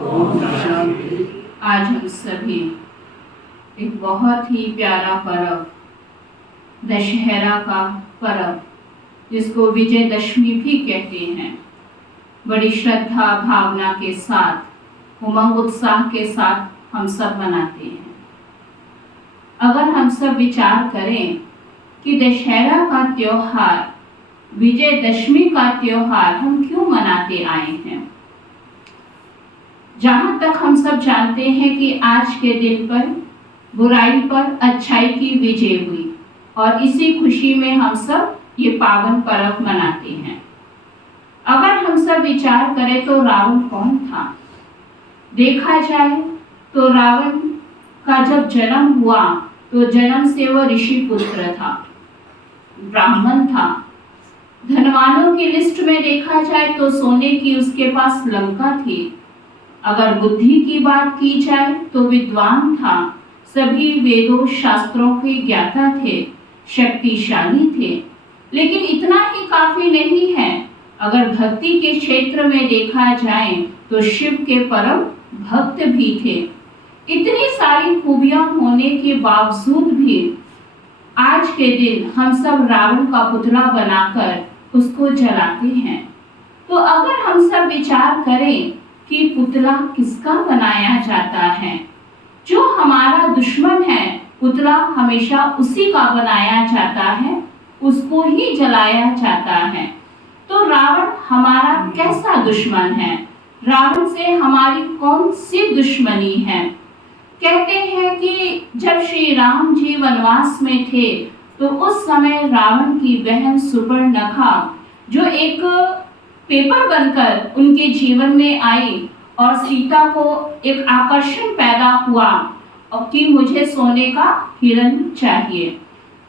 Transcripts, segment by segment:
ओम शांति। आज हम सभी एक बहुत ही प्यारा पर्व, दशहरा का पर्व, जिसको विजयदशमी भी कहते हैं, बड़ी श्रद्धा भावना के साथ, उमंग उत्साह के साथ हम सब मनाते हैं। अगर हम सब विचार करें कि दशहरा का त्योहार, विजयदशमी का त्योहार हम क्यों मनाते आए हैं, जहाँ तक हम सब जानते हैं कि आज के दिन पर बुराई पर अच्छाई की विजय हुई और इसी खुशी में हम सब ये पावन पर्व मनाते हैं। अगर हम सब विचार करें तो रावण कौन था? देखा जाए तो रावण का जब जन्म हुआ तो जन्म से वह ऋषि पुत्र था, ब्राह्मण था। धनवानों की लिस्ट में देखा जाए तो सोने की उसके पास लंका थी। अगर बुद्धि की बात की जाए तो विद्वान था, सभी वेदों शास्त्रों के ज्ञाता थे, शक्तिशाली थे। लेकिन इतना ही काफी नहीं है। अगर भक्ति के क्षेत्र में देखा जाए तो शिव के परम भक्त भी थे। इतनी सारी खूबियां होने के बावजूद भी आज के दिन हम सब रावण का पुतला बनाकर उसको जलाते हैं। तो अगर हम सब विचार करें कि पुतला किसका बनाया जाता है, जो हमारा दुश्मन है, पुतला हमेशा उसी का बनाया जाता है, उसको ही जलाया जाता है। तो रावण हमारा कैसा दुश्मन है? रावण से हमारी कौन सी दुश्मनी है? कहते हैं कि जब श्री राम जी वनवास में थे तो उस समय रावण की बहन सुपर्णखा, जो एक पेपर बनकर उनके जीवन में आई और सीता को एक आकर्षण पैदा हुआ और कि मुझे सोने का हिरण चाहिए।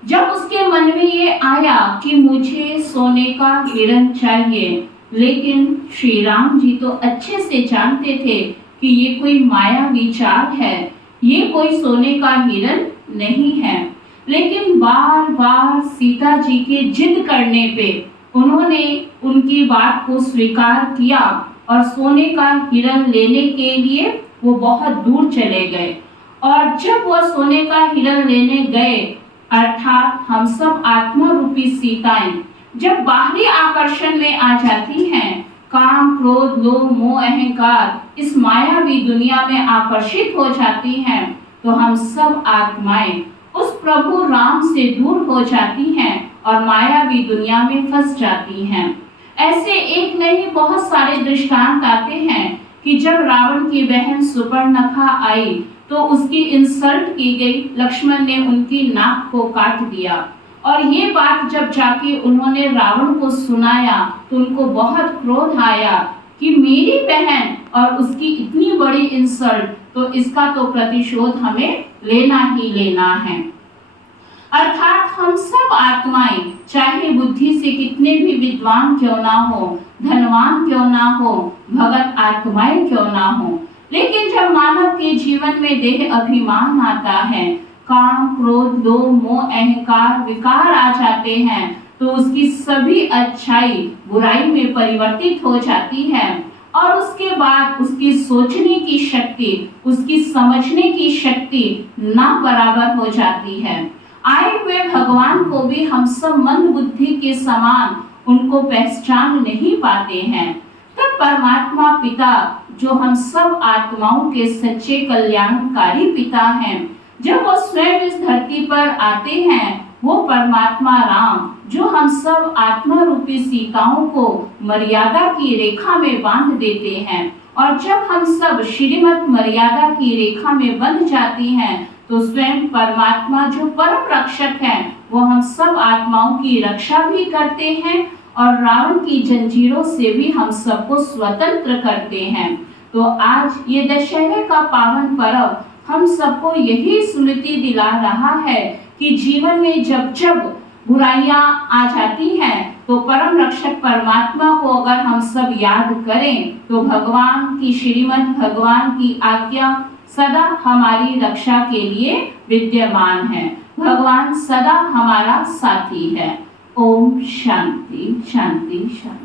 जब उसके मन में ये आया कि मुझे सोने का हिरण चाहिए, लेकिन श्री राम जी तो अच्छे से जानते थे कि ये कोई मायावी चाल है, ये कोई सोने का हिरण नहीं है। लेकिन बार बार सीता जी के जिद करने पे उन्होंने उनकी बात को स्वीकार किया और सोने का हिरण लेने के लिए वो बहुत दूर चले गए। और जब वह सोने का हिरण लेने गए, अर्थात हम सब आत्मा रूपी सीताएं जब बाहरी आकर्षण में आ जाती हैं, काम क्रोध लोभ मोह अहंकार इस मायावी दुनिया में आकर्षित हो जाती हैं, तो हम सब आत्माएं उस प्रभु राम से दूर हो जाती हैं और मायावी दुनिया में फंस जाती हैं। ऐसे एक नहीं बहुत सारे दृष्टांत आते हैं कि जब रावण की बहन सुपर्णखा आई तो उसकी इंसल्ट की गई, लक्ष्मण ने उनकी नाक को काट दिया। और ये बात जब जाके उन्होंने रावण को सुनाया तो उनको बहुत क्रोध आया कि मेरी बहन और उसकी इतनी बड़ी इंसल्ट, तो इसका तो प्रतिशोध हमें लेना ही लेना है। अर्थात हम सब आत्माएं चाहे बुद्धि से कितने भी विद्वान क्यों ना हो, धनवान क्यों ना हो, भगत आत्माएं क्यों ना हो, लेकिन जब मानव के जीवन में देह अभिमान आता है, काम क्रोध लोभ मोह अहंकार विकार आ जाते हैं, तो उसकी सभी अच्छाई बुराई में परिवर्तित हो जाती है और उसके बाद उसकी सोचने की शक्ति, उसकी समझने की शक्ति ना बराबर हो जाती है। आए हुए भगवान को भी हम सब मंद बुद्धि के समान उनको पहचान नहीं पाते हैं। तब परमात्मा पिता, जो हम सब आत्माओं के सच्चे कल्याणकारी पिता हैं, जब वो स्वयं इस धरती पर आते हैं, वो परमात्मा राम, जो हम सब आत्मा रूपी सीताओं को मर्यादा की रेखा में बांध देते हैं, और जब हम सब श्रीमत मर्यादा की रेखा में बंध जाती हैं, तो स्वयं परमात्मा जो परम रक्षक है, वो हम सब आत्माओं की रक्षा भी करते हैं और रावण की जंजीरों से भी हम सबको स्वतंत्र करते हैं। तो आज ये दशहरे का पावन पर्व हम सबको यही स्मृति दिला रहा है कि जीवन में जब जब बुराइयां आ जाती हैं, तो परम रक्षक परमात्मा को अगर हम सब याद करें, तो भगवान की श्रीमत, भगवान की आज्ञा सदा हमारी रक्षा के लिए विद्यमान है। भगवान सदा हमारा साथी है। ओम शांति शांति शांति।